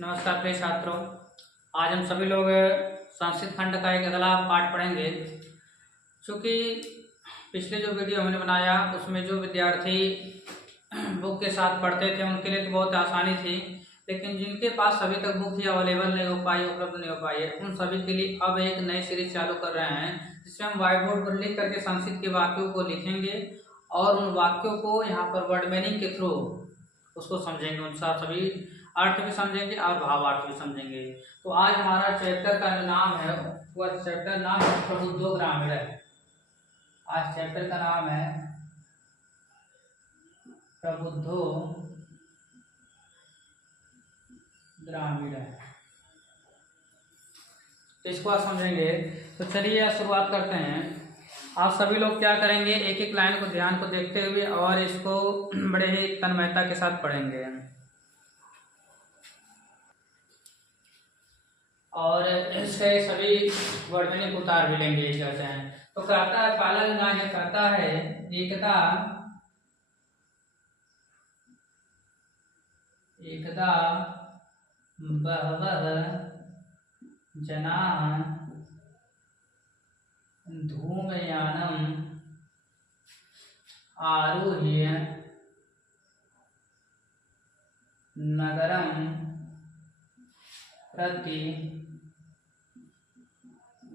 नमस्कार प्रिय छात्रों। आज हम सभी लोग संस्कृत खंड का एक अगला पाठ पढ़ेंगे। चूँकि पिछले जो वीडियो हमने बनाया उसमें जो विद्यार्थी बुक के साथ पढ़ते थे उनके लिए तो बहुत आसानी थी, लेकिन जिनके पास अभी तक बुक ही अवेलेबल नहीं हो पाई, उपलब्ध नहीं हो पाई है, उन सभी के लिए अब एक नई सीरीज चालू कर रहे हैं जिसमें हम व्हाइट बोर्ड पर लिख करके संस्कृत के वाक्यों को लिखेंगे और उन वाक्यों को यहाँ पर वर्ड मीनिंग के थ्रू उसको समझेंगे, उनका सभी अर्थ भी समझेंगे और भावार्थ भी समझेंगे। तो आज हमारा चैप्टर का जो नाम है वह चैप्टर नाम है प्रबुद्धो ग्रामीण है। आज चैप्टर का नाम है प्रबुद्धो ग्रामीण है। तो इसको आप समझेंगे। तो चलिए शुरुआत करते हैं। आप सभी लोग क्या करेंगे, एक एक लाइन को ध्यान को देखते हुए और इसको बड़े ही तन्मयता के साथ पढ़ेंगे और इससे सभी वर्ड मीनिंग उतार भी लेंगे एक जैसे हैं। तो कहता है पहला लाइन है, कहता है एकदा एकदा बहवः जनाः धूमयानम् आरुह्य नगरं प्रति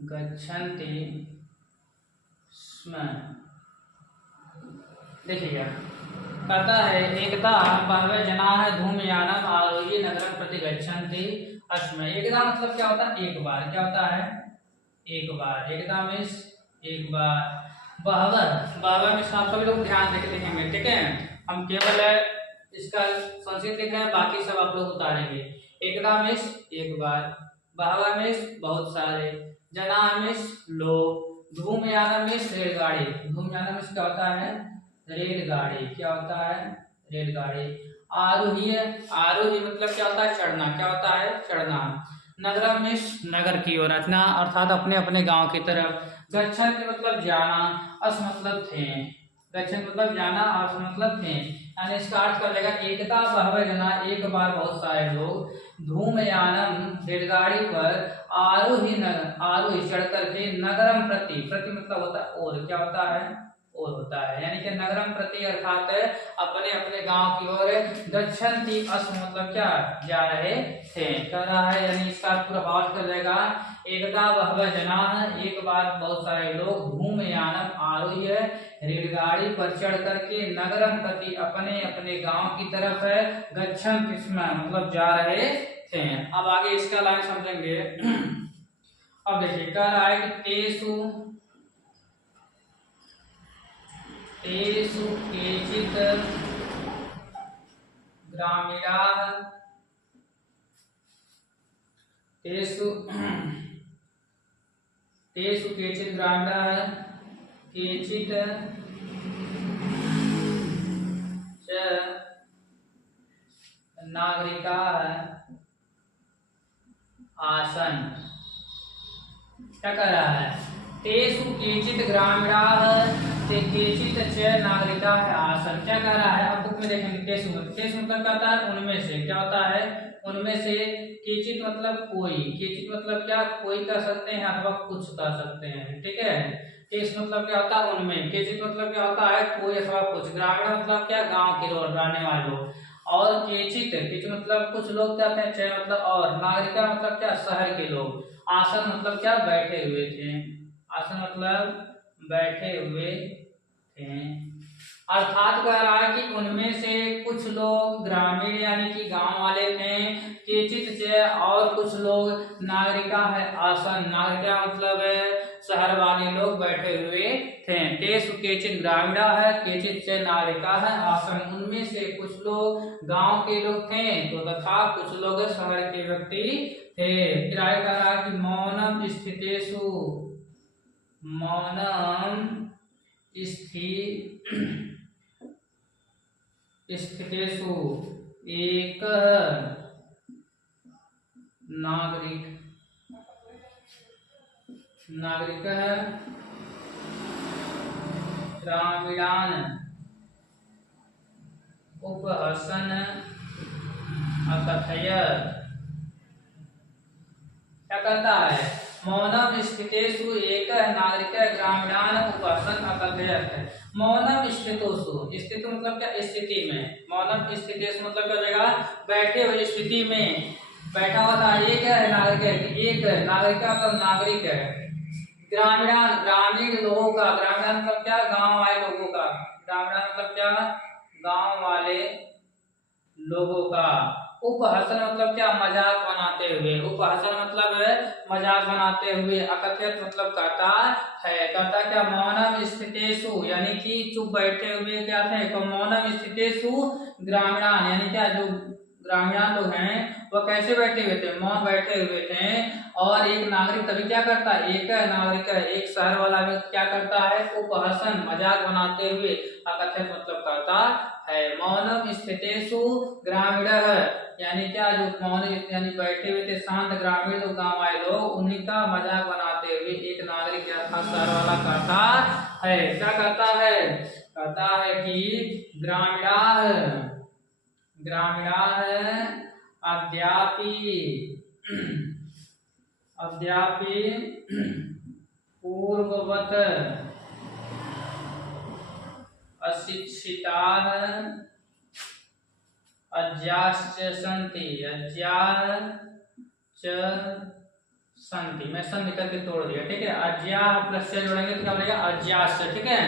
गच्छन्ति स्म। देखिएगा, कहता है एकदा बहवः जनाः धूमयानम् आरुह्य नगरं प्रति गच्छन्ति स्म। एकदा मतलब क्या होता है, एक बार। क्या होता है, एक बार। एकदा मीन्स एक बार। बहवः मीन्स आप सभी लोग ध्यान देके लिखेंगे, ठीक है। हम केवल इसका संस्कृत लिख रहे हैं, बाकी सब आप लोग उतारेंगे। एकदा मीन्स एक बार, बहवः मीन्स बहुत सारे, जना मीन्स लोग, धूमयान मीन्स रेलगाड़ी। धूमयान मीन्स क्या होता है, रेलगाड़ी। क्या होता है, रेलगाड़ी। आरोही, आरोही मतलब क्या होता है, चढ़ना। क्या होता है, चढ़ना। नगरम मीन्स नगर की ओर, रचना अर्थात अपने अपने गांव की तरफ। गच्छन्ति मतलब जाना, अस मतलब थे। गच्छन्ति मतलब जाना, अस मतलब थे। यानी इसका अर्थ कर लेगा एकता बहवः जना, एक बार बहुत सारे लोग, धूमयानम रेलगाड़ी पर, आरोही नगर आरोही चढ़ करके, नगरम प्रति, प्रति मतलब होता है और। क्या होता है, और होता है। यानी कि नगरम प्रति अर्थात अपने अपने गांव की ओर, गच्छन्ति अस मतलब क्या, जा रहे थे, कह रहा है। यानी इसका पूरा भाव कर देगा एकदा बहवः जनाः, एक बार बहुत सारे लोग, धूमयानम आरुह्य रेलगाड़ी पर चढ़ करके, नगरम प्रति अपने अपने गांव की तरफ है, गच्छन्ति स्म मतलब जा रहे थे। अब आगे इसका लाइन समझेंगे। अब देखिए, कह रहा है कि तेषु तेषु केचित् ग्रामीणाः, तेषु तेषु केचित् ग्रामीणाः, केचित् च नागरिकाः आसन्। क्या कर रहा है, तेषु केचित् ग्रामीणाः केचित् च नागरिकाः आसन्। क्या कर रहा है, आप बुक में देखेंगे। तेषु मतलब क्या होता है, उनमें से। क्या होता है, उनमें से। केचित् मतलब कोई, केचित् मतलब क्या, कोई कह सकते हैं अथवा कुछ कह सकते हैं, ठीक है। तेषु मतलब क्या होता है, उनमें। केचित् मतलब क्या होता है, कोई अथवा कुछ। ग्रामीण मतलब क्या, गांव के लोग, रहने वाले लोग। और केचित् मतलब कुछ लोग कहते हैं, च मतलब और, नागरिका मतलब क्या, शहर के लोग। आसन मतलब क्या, बैठे हुए थे। आसन मतलब बैठे हुए थे। अर्थात कह रहा है कि उनमें से कुछ लोग ग्रामीण यानी कि गांव वाले थे, केचित से और कुछ लोग नागरिका है आसन, नागरिका मतलब शहर वाले लोग बैठे हुए थे। तेषु केचित ग्रामीणा है, केचित से नागरिका है आसन, उनमें से कुछ लोग गांव के लोग थे तो तथा कुछ लोग शहर के व्यक्ति थे। फिर आगे कह रहा है कि मौनम स्थितेषु, मौनम स्थितेषु एक नागरिक ग्रामीणान उपहसन अकथयत्। कहता है मौनम स्थितेषु एक नागरिक ग्रामीणान उपहसन अकथयत। मौनम स्थितोषु, स्थिति मतलब क्या, स्थिति में। मौनम स्थितेषु मतलब क्या हो जाएगा, बैठे हुए स्थिति में, बैठा हुआ था एक नागरिक है, एक नागरिक मतलब नागरिक है, ग्रामीणान ग्रामीण लोगों का, ग्रामीण मतलब क्या, गांव वाले लोगों का, ग्रामीण मतलब क्या, गांव वाले लोगों का, उपहसन मतलब क्या, मजाक बनाते हुए, उपहसन मतलब मजाक बनाते हुए, अकथयत मतलब कहता है, कहता क्या, मौनम स्थितेषु यानी कि चुप बैठे हुए क्या थे, तो मौनम स्थितेषु ग्रामीणान यानी क्या, जो ग्रामीण लोग हैं वह कैसे बैठे हुए थे, मौन बैठे हुए थे। और एक नागरिक तभी क्या करता है, एक नागरिक एक शहर वाला व्यक्ति क्या करता है, उपहसन मजाक बनाते हुए, अकथयत मतलब करता है। मौनम स्थितेषु ग्रामीणः यानी क्या, जो मौन यानी बैठे हुए थे शांत ग्रामीण लोग, गाँव आए लोग, उन्हीं का मजाक बनाते हुए एक नागरिक क्या था, शहर वाला कहता है, क्या कहता है, कहता है कि ग्रामीणाः ग्रामीणाः अद्यापि अद्यापि पूर्ववत अशिक्षिताः अज्ञाश्च सन्ति, अज्ञाश्च सन्ति, मैं संधि करके तोड़ दिया, ठीक है। अज्ञा प्लस से जोड़ेंगे तो क्या बनेगा, अज्ञाश्च, ठीक है।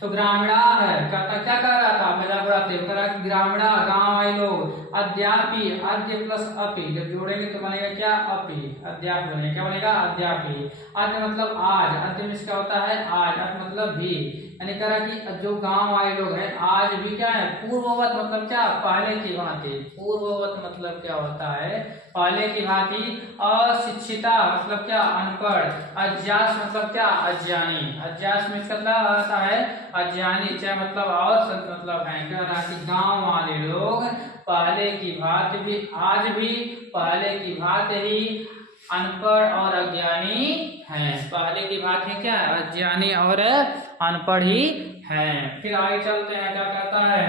तो ग्रामीणा है, कहता क्या कह रहा था, मजाक उड़ाते हुए कह रहा कि ग्रामीणा गांव वाले लोग, अद्यापि, अद्य प्लस अपि जब जोड़ेंगे तो बनेगा क्या, अपि, अद्यापि बनेगा, क्या बनेगा, अद्यापि। अद्य मतलब आज, अद्य में क्या होता है, आज, अद्य मतलब भी, यानी कह रहा कि जो गांव वाले लोग हैं आज भी क्या है, पूर्ववत मतलब क्या, पहले की भांति, पूर्ववत मतलब क्या होता है, पहले की भांति, अशिक्षिता मतलब क्या, अनपढ़, अज्ञास मतलब क्या, अज्ञानी, अज्ञास में इसका मतलब आता है अज्ञानी, चाहे मतलब और संत मतलब है, कह रहा कि गांव वाले लोग पहले की भांति भी, आज भी पहले की भांति ही अनपढ़ और अज्ञानी हैं, पहले की भांति क्या, अज्ञानी और अनपढ़ ही हैं। फिर आगे चलते हैं, क्या कहता है,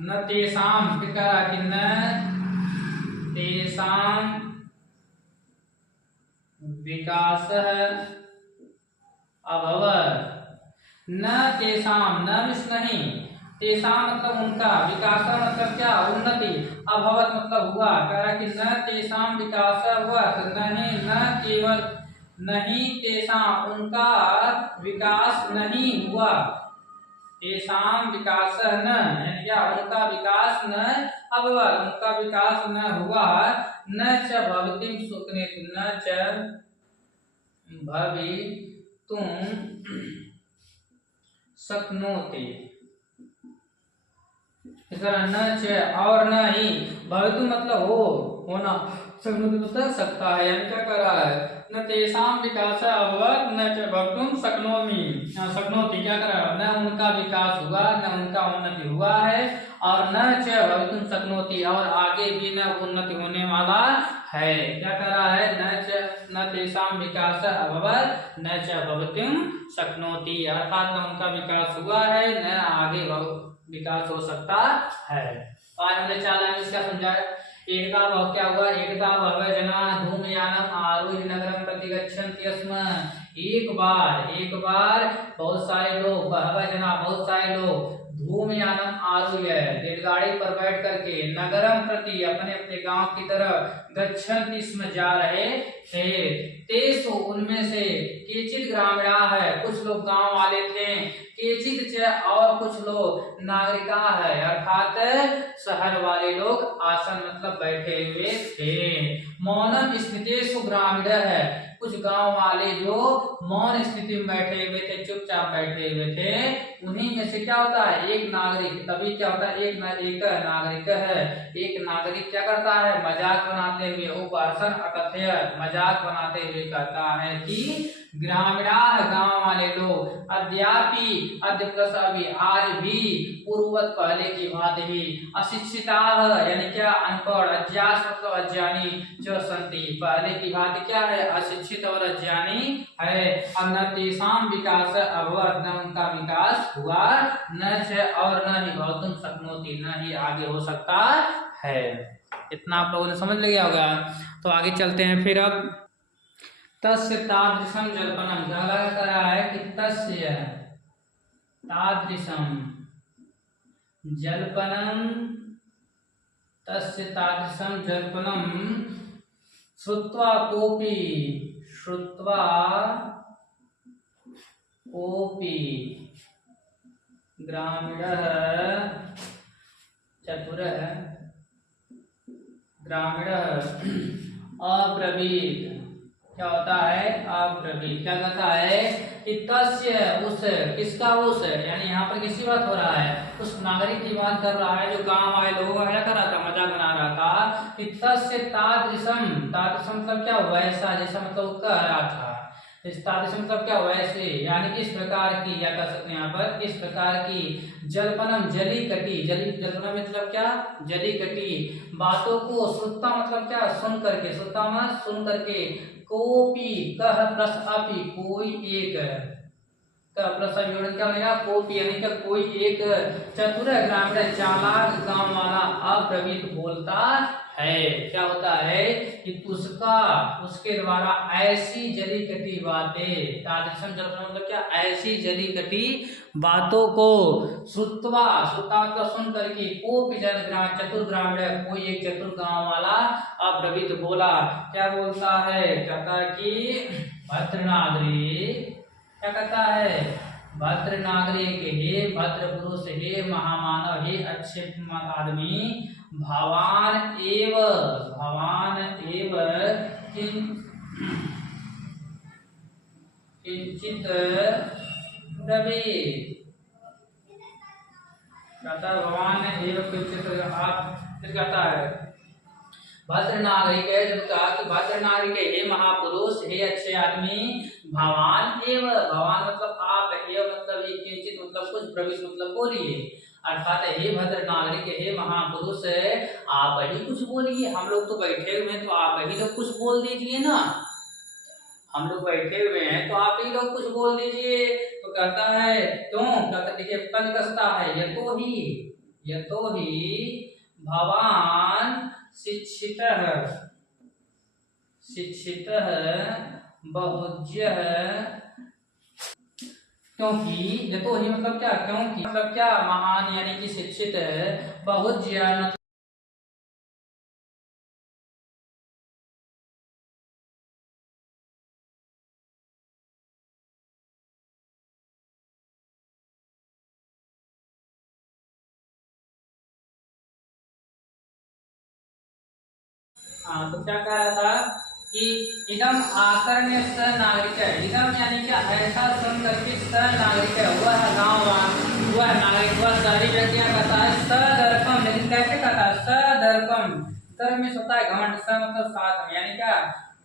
न तेषाम, फिर कह रहा कि न तेषाम विकासः अभवत्, न तेषाम, न मिस नहीं, तेषाम मतलब उनका, विकास मतलब क्या, उन्नति, अभवत मतलब हुआ, कह रहा कि न तेषाम विकास हुआ, तो नहीं, न केवल नहीं, तेषाम उनका विकास नहीं हुआ, तेषाम विकास न यानी क्या, उनका विकास न अभवत, उनका विकास न हुआ, न च भवतिं सुकृति, न च भवितुं शक्नोति, न च और न ही, भवितुं मतलब हो, होना, शक्नोति मतलब सकता है, यानी क्या कर रहा है, न तेषाम विकास अभवत् न च भवितुं शक्नोमि, शक्नोति क्या कर रहा है, न उनका विकास हुआ, न उनका उन्नति हुआ है, और न च भवितुं शक्नोति और आगे भी न उन्नति होने वाला है, क्या कर रहा है, न तेषाम विकास अभवत् न च भवितुं शक्नोति, अर्थात न उनका विकास हुआ है, न आगे विकास हो सकता है। आज हमने 4 लाइन इसका समझाया। एकदा वह क्या हुआ, एकदा वह जना धूमयानम आरूह्य नगरम प्रति गच्छन्ति स्म, एक बार बहुत सारे लोग, वह जना बहुत सारे लोग, धूमयानम आरूह्य रेलगाड़ी पर बैठ करके, नगरम प्रति अपने अपने गांव की तरफ, गच्छन्ति स्म जा रहे थे, तेसु उनमें से, केचित ग्रामीणा है कुछ लोग गांव वाले थे, केचित और कुछ लोग नागरिका है अर्थात शहर वाले लोग, आसन मतलब बैठे हुए थे। मौनम स्थितेषु ग्रामीण है, कुछ गांव वाले जो मौन स्थिति में बैठे हुए थे, चुपचाप बैठे हुए थे, उन्हीं में से क्या होता है, एक नागरिक, तभी क्या होता है, एक नागरिक है, एक नागरिक क्या करता है, मजाक बनाते हुए, उपहसन अकथयत मजाक बनाते हुए कहता है कि ग्रामीणा गांव वाले लोग, अद्यापि, अद्य प्लस अभी, आज भी, पूर्ववत पहले की भांति भी, अशिक्षिता यानी क्या, अनपढ़, अज्ञास मतलब अज्ञानी, जो संति पहले की भांति क्या है, अशिक्षित और अज्ञानी है, और न तेषाम विकास अभवत् न उनका विकास हुआ, न च और न ही भवितुं शक्नोति न ही आगे हो सकता है। इतना आप लोगों ने समझ लिया होगा। तो आगे चलते हैं फिर अब तस्य तादृशम जल्पनम, क्या कर रहा है कि तस्य तादृशम जल्पनम, तस्य तादृशम जल्पनम श्रुत्वा कोपि, श्रुत्वा कोपि ग्रामीणः चतुरः ग्रामीणः अब्रवीत, क्या होता है अब्रवीत, क्या कहता है कि तस्य, उस, किसका उस, यानी यहाँ पर किसकी बात हो रहा है, उस नागरिक की बात कर रहा है जो गांव आए लोगों का क्या कर रहा था, मजाक बना रहा था कि तस्य तादृशम, तादृशम मतलब क्या वैसा, जैसा मतलब कह रहा था, इस तादृशम मतलब क्या वैसे, यानी किस प्रकार की, क्या कह सकते हैं यहाँ पर, किस प्रकार की, जल्पनम जली कटी, जली जल्पनम मतलब क्या जली कटी, बातों को, श्रुत्ता मतलब क्या सुन करके, श्रुत्ता मतलब सुन करके, कोपी कह प्लस अपि कोई एक, का प्लस विवरण क्या बनेगा कोपी, यानी कि कोई एक चतुर ग्रामीण चालाक गांव वाला अप्रवीत बोलता है, क्या होता है कि उसका, उसके द्वारा ऐसी जली कटी बातें, तादृशम जल्पनम मतलब क्या ऐसी जली कटी बातों को, श्रुत्वा, श्रुत्वा मतलब सुन करके, कोपि जन ग्राम चतुर ग्रामीण, कोई एक चतुर गांव वाला अप्रवीत बोला, क्या बोलता है, कहता है कि भद्र नागरिक, क्या कहता है भद्र नागरिक, हे भद्र पुरुष, हे महामानव, हे अच्छे आदमी, भवान एव, भवान एव किंचित ब्रवीत, कहता है भगवान एव किंचित, आप फिर कहता है भद्र नागरिक है, जब कहा कि भद्र नागरिक है, हे महापुरुष, हे अच्छे आदमी, भगवान एव, भगवान मतलब आप, एव मतलब ये किंचित मतलब कुछ, ब्रवीत मतलब बोलिए, अर्थात हे भद्र नागरिक, हे महापुरुष, आप ही कुछ बोलिए, हम लोग तो बैठे हुए हैं तो आप ही लोग कुछ बोल दीजिए ना, हम लोग बैठे हुए हैं तो आप ही लोग कुछ बोल दीजिए, तो कहता है क्यों, कहता देखिए पद कसता है, यतो ही भवान शिक्षितः, शिक्षितः बहुज्यः, क्योंकि यतो ही मतलब क्या, क्योंकि मतलब क्या महान, यानी कि शिक्षित, बहुज्य हाँ, तो क्या कह रहा था कि इदम आकर्ण्य स नागरिक है, इदम यानी क्या ऐसा सुन करके स नागरिक है, वह गाँव, वह नागरिक, वह शहरी व्यक्ति कहता है सदर्पम, लेकिन कैसे कहता है सदर्पम, दर्प में होता है घमंड, स मतलब साथ में, यानी क्या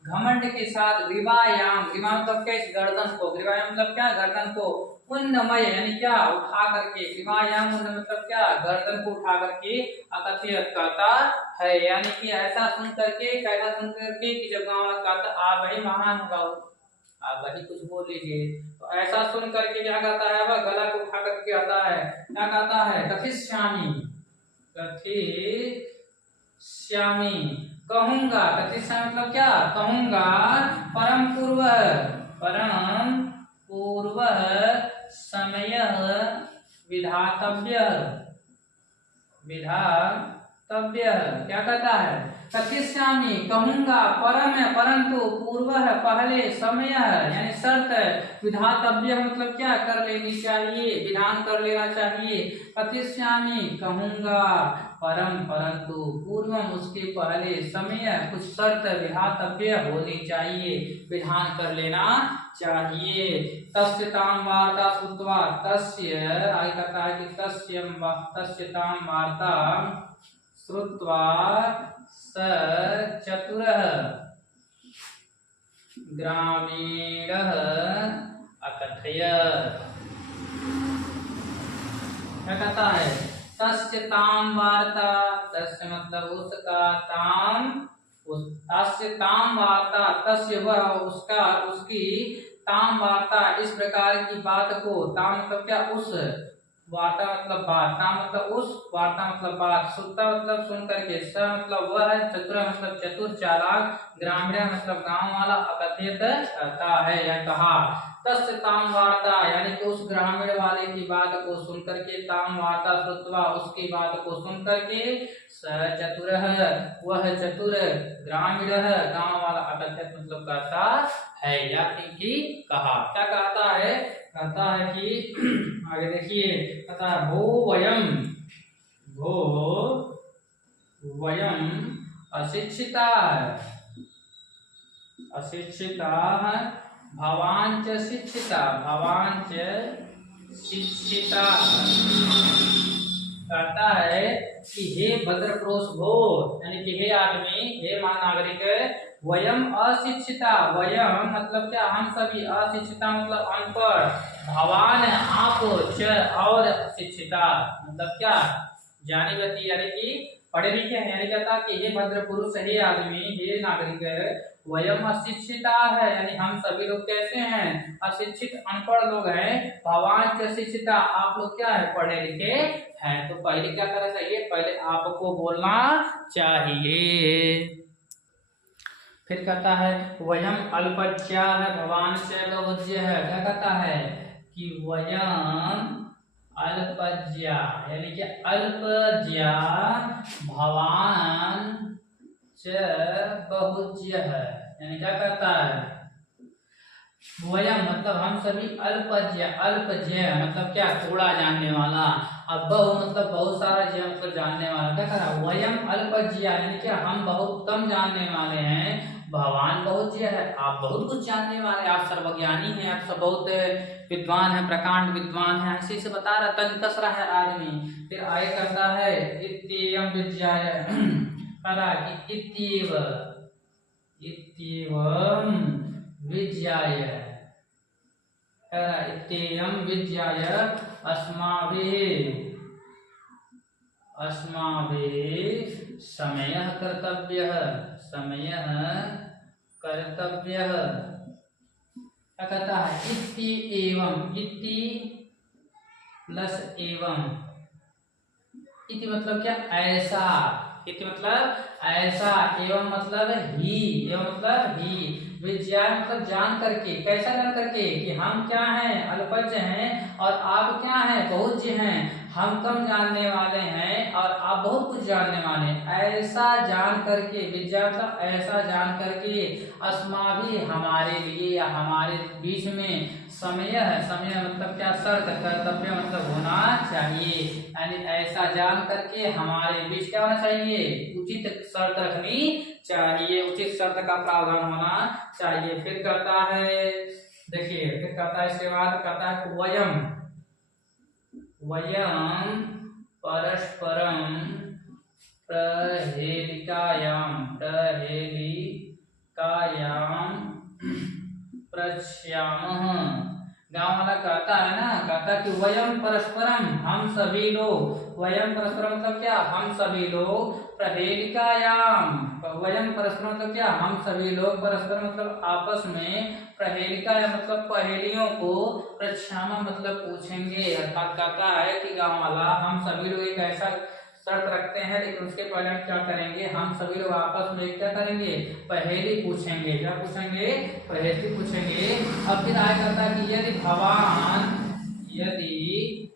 घमंड के साथ, ग्रीवायाम, ग्रीवा मतलब क्या गर्दन को, ग्रीवायाम मतलब क्या गर्दन को, उन्नमय यानी क्या उठा करके, ग्रीवायाम मतलब क्या गर्दन को उठा करके अकथित करता है, यानी कि ऐसा सुन करके, कैसा सुन करके कि जब गाँव कहता आप ही महान होगा, आप वही कुछ बोल लीजिए, तो ऐसा सुन करके क्या कहता है वह गला को उठा करके आता है, क्या कहता है कथिष्यामि, कथिष्यामि कहूंगा, कथिष्यामि मतलब क्या कहूंगा, परम पूर्व, परम पूर्व समय विधातव्य, विधातव्य, क्या कहता है कथिष्यामि कहूंगा, परम परंतु पूर्व पहले, समय यानी शर्त, विधातव्य मतलब क्या कर लेनी चाहिए, विधान कर लेना चाहिए, कथिष्यामि कहूंगा, परम परंतु पूर्वम उसके पहले, समय कुछ शर्त विधातव्य होनी चाहिए, विधान कर लेना चाहिए, तस्य ताम वार्ता श्रुत्वा, तस्य आगे कहता है कि तस्य ताम वार्ता श्रुत्वा स चतुरः ग्रामीणः अकथयत्, क्या कहता है तस्य ताम वार्ता, तस्य मतलब उसका, ताम तस्य ताम वार्ता, तस्य वह उसका, उसकी, ताम वार्ता इस प्रकार की बात को, ताम मतलब क्या उस, वार्ता मतलब बात, ता मतलब उस, वार्ता मतलब बात, सुनता मतलब सुन करके, स मतलब वह है, चतुर मतलब चतुर चालाक, ग्रामीण मतलब गांव वाला, अकथित कहता है या कहा। तस्य ताम वार्ता यानी कि उस ग्रामीण वाले की बात को सुन करके, ताम वार्ता श्रुत्वा उसकी बात को सुन करके, स चतुर वह चतुर, ग्रामीण गांव वाला, अकथित मतलब कहता है या कि कहा। क्या कहता है? कहता है कि आगे देखिए, कहता है भो वयम अशिक्षिता अशिक्षिता भवान च शिक्षिता, भवान च शिक्षिता। कहता है कि हे भद्रप्रोष भो, यानी कि हे आदमी, हे महानागरिक, वयम अशिक्षिता, वयम मतलब क्या, हम सभी, अशिक्षिता मतलब अनपढ़, भवान आप, च और शिक्षिता मतलब क्या, जानी व्यक्ति यानी कि पढ़े लिखे हैं। यानी कहता कि हे भद्र पुरुष, हे आदमी, हे नागरिक, वयम अशिक्षिता है यानी हम सभी लोग कैसे हैं, अशिक्षित अनपढ़ लोग हैं, भवान च शिक्षिता आप लोग क्या है, पढ़े लिखे हैं। तो पहले क्या करना चाहिए, पहले आपको बोलना चाहिए। फिर कहता है वयम अल्पज्ञा है, भवान से बहुज्य है। क्या कहता है कि वयम अल्पज्ञा यानी कि अल्पज्ञा, भवान च बहुज्य है। यानी क्या कहता है, वयम मतलब हम सभी, अल्पज्ञ, अल्पज्ञ मतलब क्या, थोड़ा जानने वाला, अब बहु मतलब बहुत सारा, ज्ञ मतलब जानने वाला। क्या कह रहा, वयम अल्पज्ञ यानी कि हम बहुत कम जानने वाले हैं, भगवान बहुत ज्ञ है, आप बहुत कुछ जानने वाले, आप सर्वज्ञानी हैं, आप सब बहुत विद्वान है, प्रकांड विद्वान है, ऐसे से बता रहा, तन कस रहा है आदमी। फिर आगे करता है इत्ययम विद्याय, कह रहा कि इत्येवम विद्याय, इत्येयम विद्याय अस्माभिः समयः कर्तव्यः, समयः कर्तव्यः। क्या कहता है, इति एवं, इति प्लस एवं, इति मतलब क्या, ऐसा, इति मतलब ऐसा, एवं मतलब ही, एवं मतलब ही, विद्या मतलब जान करके, कैसा जान करके कि हम क्या हैं, अल्पज्ञ हैं और आप क्या हैं, बहुज्ञ हैं, हम कम जानने वाले हैं और आप बहुत कुछ जानने वाले हैं, ऐसा जान करके, विद्या मतलब ऐसा जान करके, अस्माभि हमारे लिए या हमारे बीच में, समय है, समय मतलब क्या, शर्त, कर्तव्य मतलब होना चाहिए, यानी ऐसा जान करके हमारे बीच क्या होना चाहिए, उचित शर्त रखनी चाहिए, उचित शर्त का प्रावधान होना चाहिए। फिर कहता है, देखिए फिर कहता है, इसके बाद कहता है वयम परस्परम प्रश्यामः। गांव वाला कहता है ना, कहता कि वयम परस्परम हम सभी लोग, वयम परस्परम मतलब क्या, हम सभी लोग, प्रहेलिकायाम, वयम परस्परम मतलब क्या, हम सभी लोग, परस्पर मतलब आपस में, प्रहेलिका या मतलब पहेलियों को, प्रश्यामा मतलब पूछेंगे। अर्थात कहता है कि गांव वाला हम सभी लोग एक ऐसा शर्त रखते हैं, लेकिन उसके पहले हम क्या करेंगे, हम सभी लोग आपस में क्या करेंगे, पहेली पूछेंगे। क्या पूछेंगे, पहेली पूछेंगे। अब फिर आया करता है कि यदि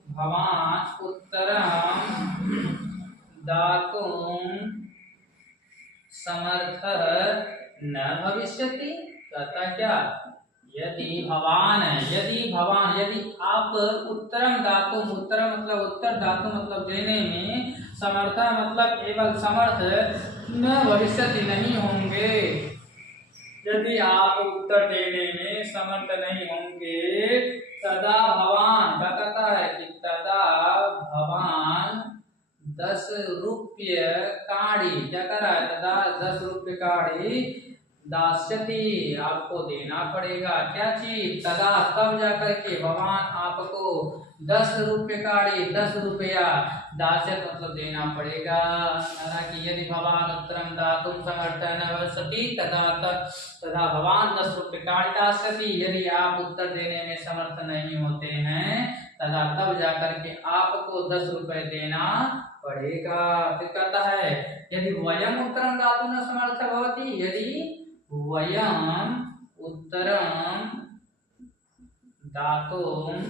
भवान उत्तरम दातुं समर्थ न भविष्यति। कहता क्या, यदि भवान, यदि आप उत्तरम दातुम, उत्तरम मतलब उत्तर, दातुम मतलब देने में, समर्थ मतलब एवं समर्थ, न भविष्यति नहीं होंगे, यदि आप उत्तर देने में समर्थ नहीं होंगे, तदा भवान, क्या कहता है कि तदा भवान 10 रुपये काढ़ी, क्या कर रहा है, तदा 10 रुपये काढ़ी दास्यति आपको देना पड़ेगा। क्या चीज, तदा तब जाकर के, भगवान आपको 10 रुपये काढ़ी, 10 रुपया, दास्यत मतलब देना पड़ेगा। कि यदि भगवान उत्तरम दातुम समर्थ न भविष्यति तदा भगवान 10 रुपये काढ़ी दास्यति, यदि आप उत्तर देने में समर्थ नहीं होते हैं तथा तब जाकर के आपको 10 रुपए देना पड़ेगा। फिर कहता है यदि वयम उत्तरम दातुं न समर्थ भवति, यदि वयम उत्तरम दातुं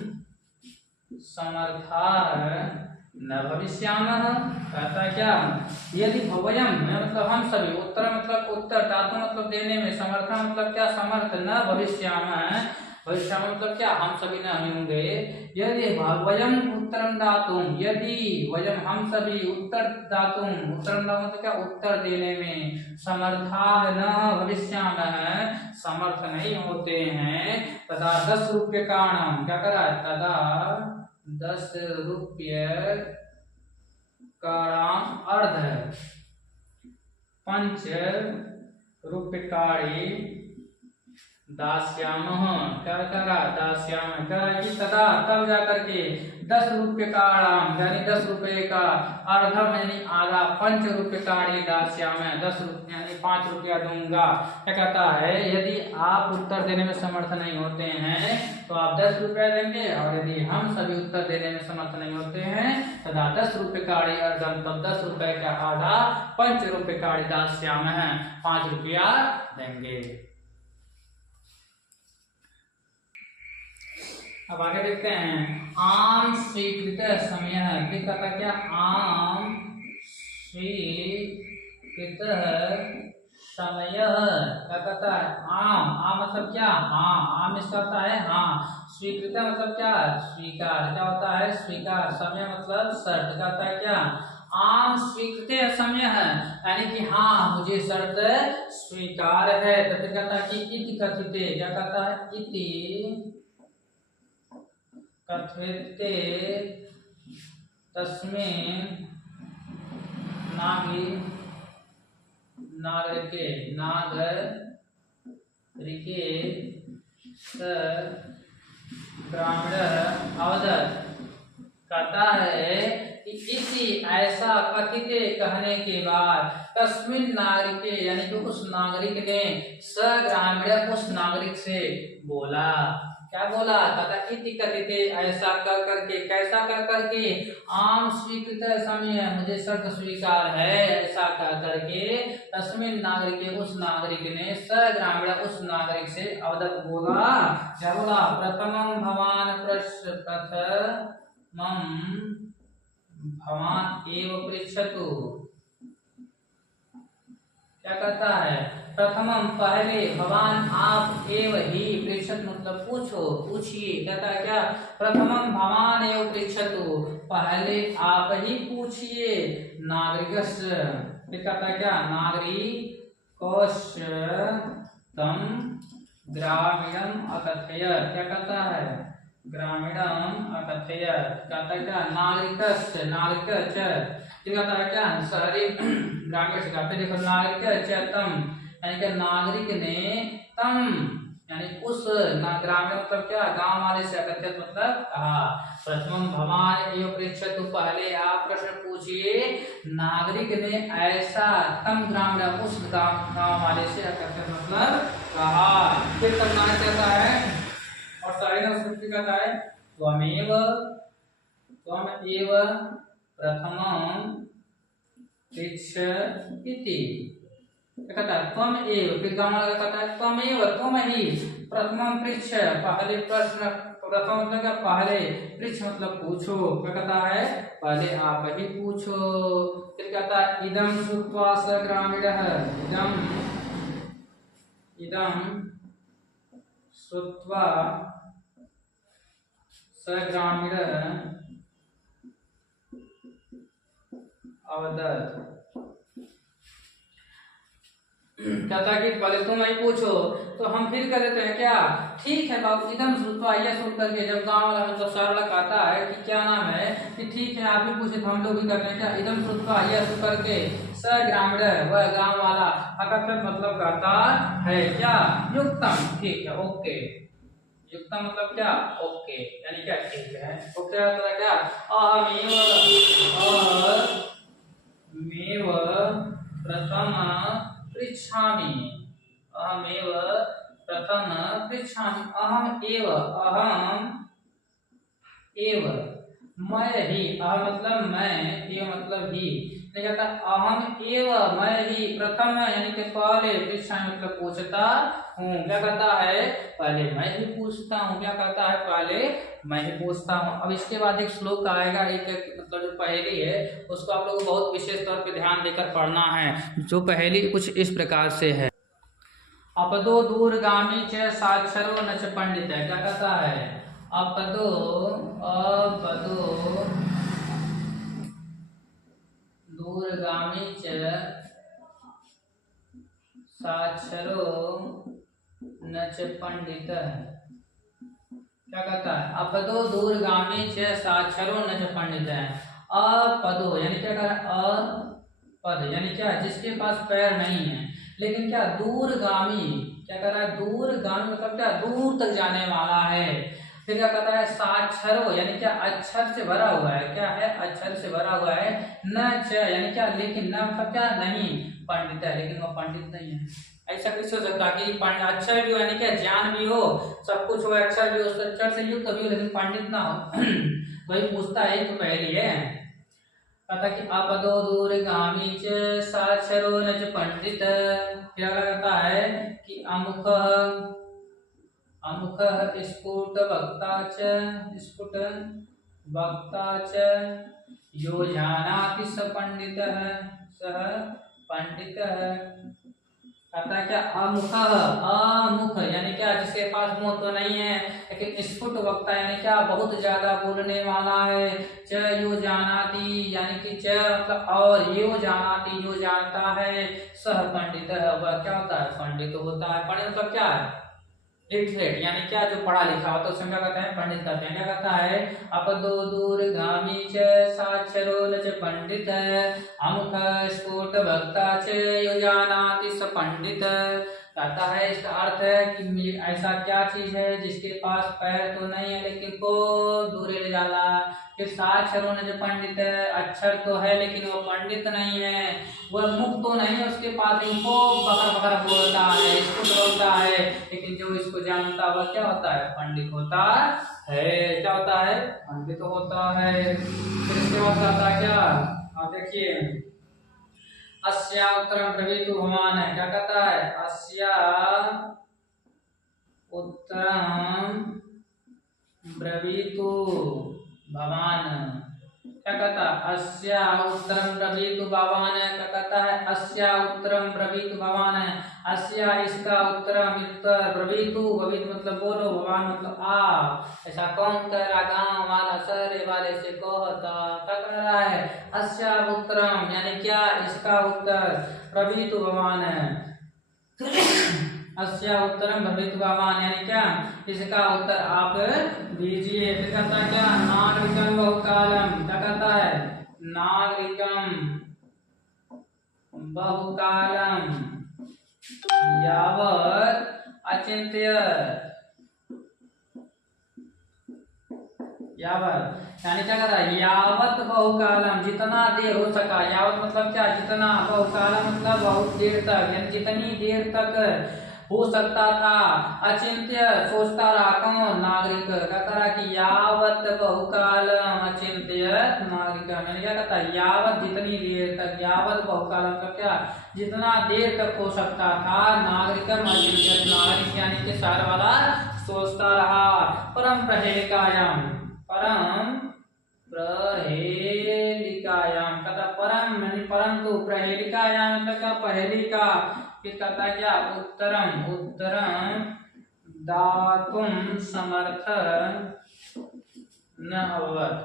समर्थाः न भविष्यामः। कहता क्या, यदि वयम मतलब हम सभी, उत्तर मतलब उत्तर, दातुं मतलब देने में, समर्थ मतलब क्या समर्थ, न भविष्यामः भविष्यामः मतलब क्या हम सभी नहीं होंगे। यदि वयम उत्तरम दातुं, यदि वयम हम सभी उत्तर दातुं, उत्तरम दातुं मतलब क्या उत्तर देने में, समर्थाः न भविष्यामः समर्थ नहीं होते हैं, तथा 10 रुपये का नाम क्या करा, तथा 10 रुपये का अर्ध 5 रुपयकारी दास्यामः, क्या करा दास्यामः, करा कि तथा तब जाकर के 10 रुपये का यानी 10 रुपये का अर्धम यानी आधा 5 रुपयकारी दास्यामः 10 रुपये यानी 5 रुपया दूंगा। क्या कहता है, यदि आप उत्तर देने में समर्थ नहीं होते हैं तो आप 10 रुपया देंगे, और यदि हम सभी उत्तर देने में समर्थ नहीं होते हैं तथा 10 रुपयकारी अर्धम तब 10 रुपये का आधा 5 रुपयकारी दास्यामः 5 रुपया देंगे। अब आगे देखते हैं, आम स्वीकृत समय, फिर कहता क्या, आम स्वीकृत समय, क्या कहता है, आम मतलब क्या, हाँ, आम इसका होता है हाँ, स्वीकृत मतलब क्या स्वीकार, क्या होता है स्वीकार, समय मतलब शर्त, कहता है क्या आम स्वीकृत समय है, यानी कि हाँ मुझे शर्त स्वीकार है। तो फिर कहता है कि इति कथिते, क्या कहता है, इति कथ्यते तस्मिन् नागरिके स ग्रामीण अवदत्। कहता है कि इसी ऐसा कथित कहने के बाद तस्मिन् नागरिके यानी कि उस नागरिक ने स ग्रामीण उस नागरिक से बोला, क्या बोला, कहता इति कथिते ऐसा कर करके, कैसा कर करके, आम स्वीकृत समय मुझे शर्त स्वीकार है, ऐसा कह करके तस्मिन् नागरिके उस नागरिक ने स ग्रामीण उस नागरिक से अवदत् बोला, क्या बोला, प्रथमं भवान एव पृच्छतु। क्या कहता है, प्रथमम पहले, भवान आप, एव ही, पृच्छत मतलब पूछो पूछिए, कहता है क्या, प्रथमम भवान एव पृच्छतु, पहले आप ही पूछिए, नागरिकस्य, फिर कहता है क्या, नागरिकस्य तम ग्रामीणम अकथयत्, क्या कहता है, ग्रामीणम अकथयत्, कहता है क्या, नागरिकस्य, नागरिकस्य, फिर कहता है क्या, शहरी ग्रामीण से, कहते देखो नागरिकस्य तम यानी कि नागरिक ने तम यानी उस ग्रामीण मतलब क्या गांव वाले से अकथयत् मतलब कहा, प्रथम भवान एव पृच्छतु, पहले आप प्रश्न पूछिए, नागरिक ने ऐसा तम ग्रामीण उस गांव वाले से अकथयत् मतलब कहा। फिर तब नागरिक कहता है, और सारी ने उसको कहता है, त्वमेव प्रथमं पृच्छति, कहता है त्वम एव, फिर गांव वाला कहता है त्वमेव तुम ही, प्रथमं पृच्छ पहले प्रश्न, प्रथम मतलब क्या पहले, पृच्छ मतलब पूछो, क्या कहता है पहले आप ही पूछो। फिर कहता है इदं श्रुत्वा स ग्रामीणः, इदं श्रुत्वा स ग्रामीणः अवदत्, कहता कि पहले तुम ही पूछो, तो हम फिर कर देते हैं क्या, ठीक है बाबू, इदम श्रुत्वा, यह सुन करके जब गांव वाला मतलब सारा कहता है कि क्या नाम है, कि ठीक है आप भी पूछे तो हम लोग भी करते हैं क्या, इदम श्रुत्वा यह सुन करके स ग्रामीण वह गांव वाला अकथयत् मतलब कहता है क्या, युक्तम, ठीक है ओके, युक्तम मतलब क्या ओके, यानी क्या ठीक है ओके, मतलब क्या, अहमेव प्रथम पृच्छामि, अहमेव प्रथम पृच्छामि, अहम एव, मैं ही, मतलब मैं, एव मतलब ही, नहीं कहता अहम एव, मैं ही प्रथम यानी कि पहले, पृच्छामि मतलब पूछता हूँ, क्या कहता है पहले मैं ही पूछता हूँ, क्या कहता है पहले मैं ही पूछता हूँ। अब इसके बाद एक श्लोक आएगा, एक मतलब जो पहेली है उसको आप लोगों को बहुत विशेष तौर पे ध्यान देकर पढ़ना है। जो पहेली कुछ इस प्रकार से है, अपदो दूरगामी च साक्षरो न च पंडित है, क्या कहता है अपदो, अपदो दूरगामी च साक्षरो न च पंडित, क्या कहता है अपदो दूरगामी च साक्षरो न च पंडित है। अपदो यानी क्या कह रहा है, अपद यानी क्या, जिसके पास पैर नहीं है, लेकिन क्या दूरगामी, क्या कह रहा है दूरगामी मतलब क्या दूर तक जाने वाला है। फिर क्या कहता है साक्षरो यानी क्या अक्षर से भरा हुआ है, क्या है अक्षर से भरा हुआ है। न च यानी क्या लेकिन, न मतलब क्या नहीं, पंडित है लेकिन वो पंडित नहीं है। ऐसा कैसे हो सकता है कि अक्षर भी हो यानी क्या ज्ञान भी हो, सब कुछ हो, अक्षर भी हो, अक्षर से युक्त भी हो लेकिन पंडित ना हो। वही पूछता है तो पहली है, कहता कि अपदो दूरगामी च साक्षरो न च पंडित, क्या लगता है कि अमुख, अमुख स्फुट वक्ता च, स्फुट वक्ता च यो जानाति स पंडितः, सः पंडितः, कहता है क्या अमुख, अमुख यानी क्या जिसके पास मुंह तो नहीं है, लेकिन स्फुट वक्ता यानी क्या बहुत ज्यादा बोलने वाला है। च यो जानाति यानी कि च मतलब और, यो जानाति जो जानता है, सह पंडित वह क्या होता है पंडित होता है। पंडित मतलब क्या है लिटरेट यानी क्या जो पढ़ा लिखा होता है उसमें क्या कहते हैं पंडित कहते हैं। क्या कहता है अपदो दूरगामी च साक्षरो न च पंडित, अमुख स्फुट वक्ता च यो जानाति स पंडित, कहता है इसका अर्थ है कि ऐसा क्या चीज है जिसके पास पैर तो नहीं है लेकिन को दूर ले जाला। फिर साक्षरों ने जो पंडित है, अक्षर तो है लेकिन वो पंडित नहीं है, वह मुख तो नहीं है उसके पास, इनको बकर बकर बोलता है, इसको बोलता है, लेकिन जो इसको जानता है वह क्या होता है पंडित होता है। क्या होता है पंडित होता है। फिर इसके बाद आता है क्या, आप देखिए अस्या उत्तरम ब्रवीतु भवान है, क्या कहता है अस्या उत्तरम ब्रवीतु भवान, क्या कहता है अस्या उत्तरम ब्रवीतु भवान, क्या कहता है अस्या उत्तरम ब्रवीतु भवान है, अस्या इसका उत्तरम उत्तर, ब्रवीतु ब्रवीतु मतलब बोलो, भवान मतलब आप, ऐसा कौन कह रहा गाँव वाला शहर वाले से कहता, क्या कह रहा है अस्या उत्तरम यानी क्या इसका उत्तर, ब्रवीतु भवान है अस्या उत्तरम ब्रवीतु भवान यानी क्या इसका उत्तर आप दीजिए। फिर कहता है क्या नागरिकम बहुकालम, क्या कहता है नागरिकम बहुकालम यावत अचिंत्य, यावत यानी क्या कहता है यावत बहुकालम जितना देर हो सका, यावत मतलब क्या जितना, बहुकालम मतलब बहुत देर तक यानी जितनी देर तक हो सकता था, अचिंत्य सोचता रहा कौन नागरिक, कहता रहा कि यावत बहुकालम अचिंत्य नागरिकम यानी क्या कहता है यावत जितनी देर तक, यावत बहुकालम मतलब क्या जितना देर तक हो सकता था, नागरिकम अचिंत्य नागरिक यानी कि शहर वाला सोचता रहा। परम प्रहेलिकायाम, परम प्रहेलिकायाम कहता परम यानी परंतु, प्रहेलिकायाम मतलब क्या पहेलिका, फिर कहता है क्या उत्तरम, उत्तरम दातुम समर्थ न अभवत्,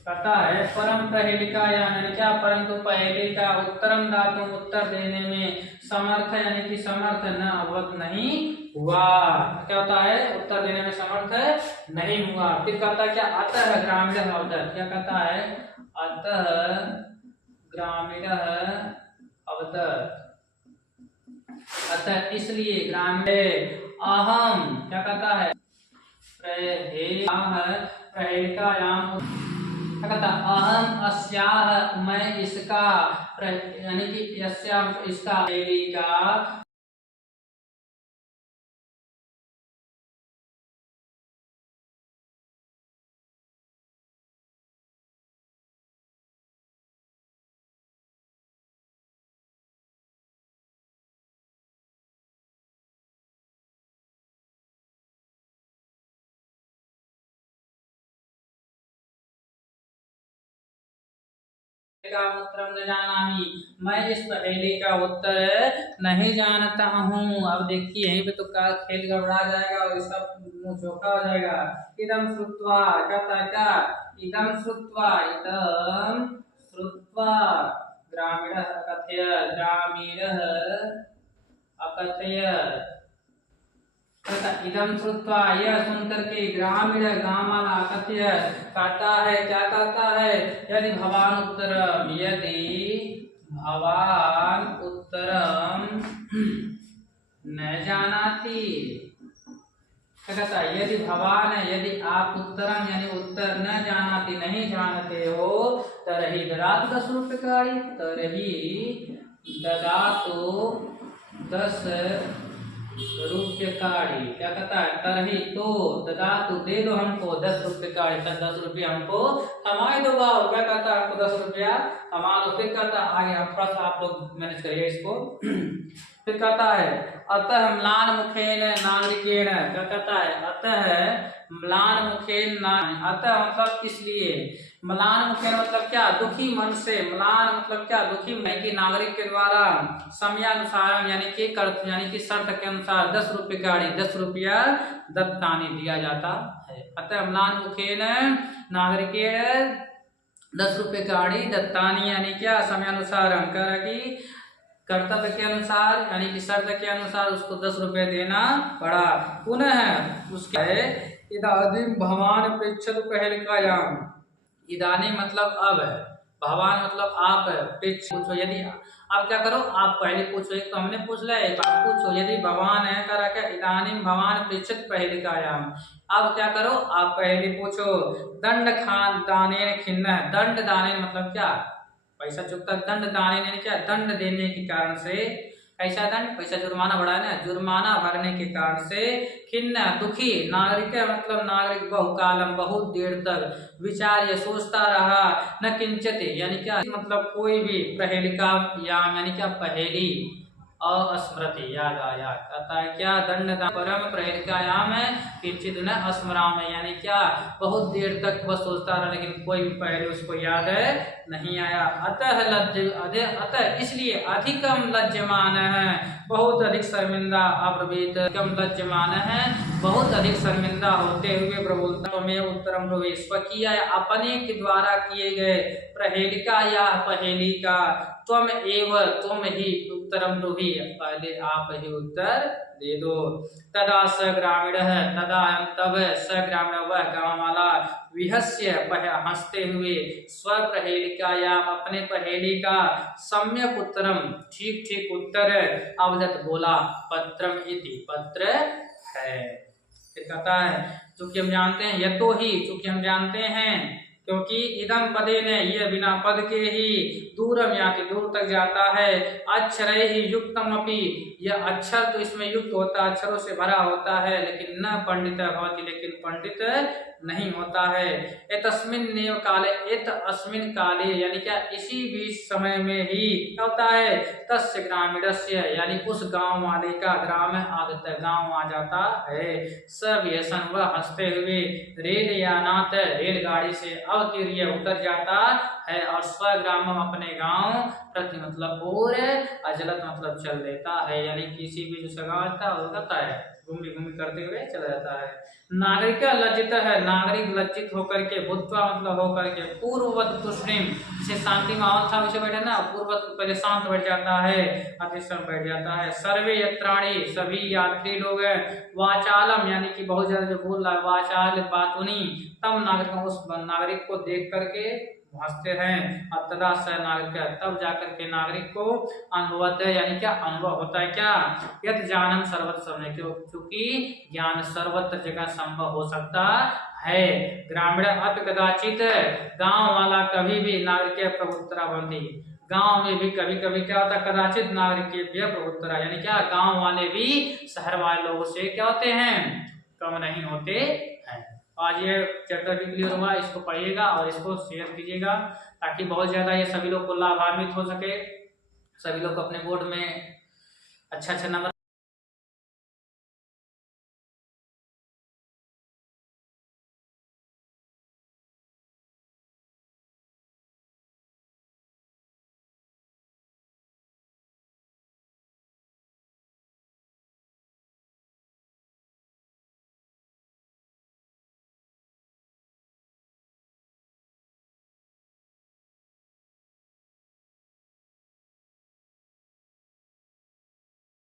कहता है परम प्रहेलिकायाम यानी क्या परंतु पहेलिका, उत्तरम दातुम उत्तर देने में, समर्थ यानी कि समर्थ न अभवत् नहीं हुआ, क्या होता है उत्तर देने में समर्थ नहीं हुआ। फिर कहता है क्या अतः ग्रामीण अवदत्, क्या कहता है अतः ग्रामीण अवदत्, अतः इसलिए ग्रामीण अहम, क्या कहता है प्रहेलिकायाम, क्या कहता अहम अस्याह मैं इसका, यानी कि यस्याम इसका प्रहेलिका का उत्तर न जानामि, मैं इस पहेली का उत्तर नहीं जानता हूँ। अब देखिए यहीं पे तो का खेल गड़बड़ा जाएगा और इसका मुंह चौका हो जाएगा। इदम श्रुत्वा क्या इदम श्रुत्वा ग्रामीणः अकथयत् तथा इदम श्रुत्वा यह सुन करके ग्रामीण गांव वाला अकथयत् कहता है, क्या कहता है, यदि भवान उत्तरम न जानाति, क्या कहता है, यदि आप उत्तरम यानी उत्तर न जानाति नहीं जानते हो, तरही ददातु 10 रूप्यकाणि, तरही ददातु 10 रूप्यकाणि, क्या कहता है, तरही तो ददातु दे दो हमको 10 रूप्यकाणि, 10 रुपया हमको थमा दो बाबू, क्या कहता है, हमको 10 रुपया थमा दो। फिर कहता है आगे आप थोड़ा सा आप लोग मैनेज करिए इसको। फिर कहता है अतः म्लान मुखेन नागरिकेण, क्या कहता है, अतः म्लान मुखेन, अतः मतलब इसलिए, म्लान मुखेन मतलब क्या, दुखी मन से, म्लान मतलब क्या, दुखी मन की नागरिक के द्वारा, समयानुसार यानी कि शर्त के अनुसार 10 रूप्यकाणि 10 रुपया दत्तानी दिया जाता है। अतः म्लान मुखेन नागरिकेण 10 रूप्यकाणि दत्तानी यानी क्या, समयानुसार की कर्तव्य के अनुसार यानी कि शर्त के अनुसार उसको 10 रुपये देना पड़ा। पुनः उसके इदानीम भवान पृच्छतु पहेलिकायाम, इदानीम मतलब अब है, भवान मतलब आप, पूछो यदि, अब क्या करो आप पहले पूछो, एक तो हमने पूछ लिया, एक आप पूछो, यदि भवान है करा क्या, इदानीम भवान पृच्छतु पहेलिकायाम, अब क्या करो आप पहले पूछो। दंड खान दानेन खिन्न, दंड दानेन मतलब क्या, पैसा चुकता, दंड दानेन यानी क्या, दंड देने के कारण से, कैसा दंड, पैसा जुर्माना बढ़ा है ना, जुर्माना भरने के कारण से, खिन्न दुखी, नागरिक मतलब नागरिक बहुकालम बहुत देर तक, विचार ये सोचता रहा, न किंचित यानी क्या मतलब कोई भी, पहेलिका यानी क्या पहेली, अस्मृति याद आया, कहता है क्या, दंड परम पहेलिकायाम है किंचित न अस्मराम है, यानी क्या बहुत देर तक वह सोचता रहा लेकिन कोई भी पहले उसको याद है नहीं आया। अतः इसलिए अधिकम लज्जमान है, बहुत अधिक शर्मिंदा, अब्रवीत कम लज्जमान है, बहुत अधिक शर्मिंदा होते हुए प्रबोलता में उत्तरम रोहि, स्वकीय अपने के द्वारा किए गए पहेलिका या पहेली का, तुम ही उत्तरम रोहि, पहले आप ही उत्तर दे दो। तदा स ग्रामीण है, तदा तब स ग्रामीण वह गाँव वाला, विहस्य हंसते हुए, स्व पहेलिकायाम अपने पहेली का, सम्यक उत्तरम ठीक ठीक उत्तर अवदत बोला, पत्रम इति पत्र है। फिर कहता है चूंकि हम जानते हैं, यतो ही चूंकि हम जानते हैं, क्योंकि इदम पदे ने ये बिना पद के ही, दूरम याति दूर तक जाता है, अक्षर ही युक्तम अपि, यह अक्षर तो इसमें युक्त होता है, अक्षरों से भरा होता है, लेकिन न पंडित भवति, लेकिन पंडित नहीं होता है। एतस्मिन् नेव काले, इत अस्मिन् काले यानी क्या इसी बीच समय में ही क्या होता है, तस्य ग्रामीणस्य यानी उस गांव वाले का, ग्राम आगत गांव आ जाता है, सब व्यसन वह हंसते हुए, रेल यानात रेलगाड़ी से अवतीर्य उतर जाता है, और स्वग्राम अपने गांव प्रति मतलब और, अजलत मतलब चल देता है, यानी किसी भी जो गाँव था वो कहता है घूमी घूमी करते हुए चला जाता है। नागरिक लज्जित है, नागरिक लज्जित होकर के, भूत्वा मतलब होकर के, पूर्ववत तुष्णिम, जिसे शांति माहौल था उसे बैठे ना, पूर्ववत पहले शांत बैठ जाता है, अतिश्रम बैठ जाता है। सर्वे यत्राणी सभी यात्री लोग, वाचालम यानी कि बहुत ज्यादा जो बोल रहा है, वाचाल बातुनी, तम नागरिक उस नागरिक को देख करके हंसते हैं, और तदा स नागरिक तब जाकर के नागरिक को अनुभवत है यानी क्या अनुभव होता है, क्या यत ज्ञानम सर्वत्र समय, क्योंकि ज्ञान सर्वत्र जगह संभव हो सकता है। ग्रामीण अत कदाचित, गांव वाला कभी भी नागरिक प्रभुत्तरा बनती, गांव में भी कभी कभी क्या होता है, कदाचित नागरिक प्रभुत्तरा यानी क्या गांव वाले भी शहर वाले लोगों से क्या होते हैं, कम नहीं होते हैं। आज ये चैप्टर भी क्लियर हुआ, इसको पढ़िएगा और इसको शेयर कीजिएगा ताकि बहुत ज़्यादा ये सभी लोग को लाभान्वित हो सके, सभी लोग अपने बोर्ड में अच्छा नंबर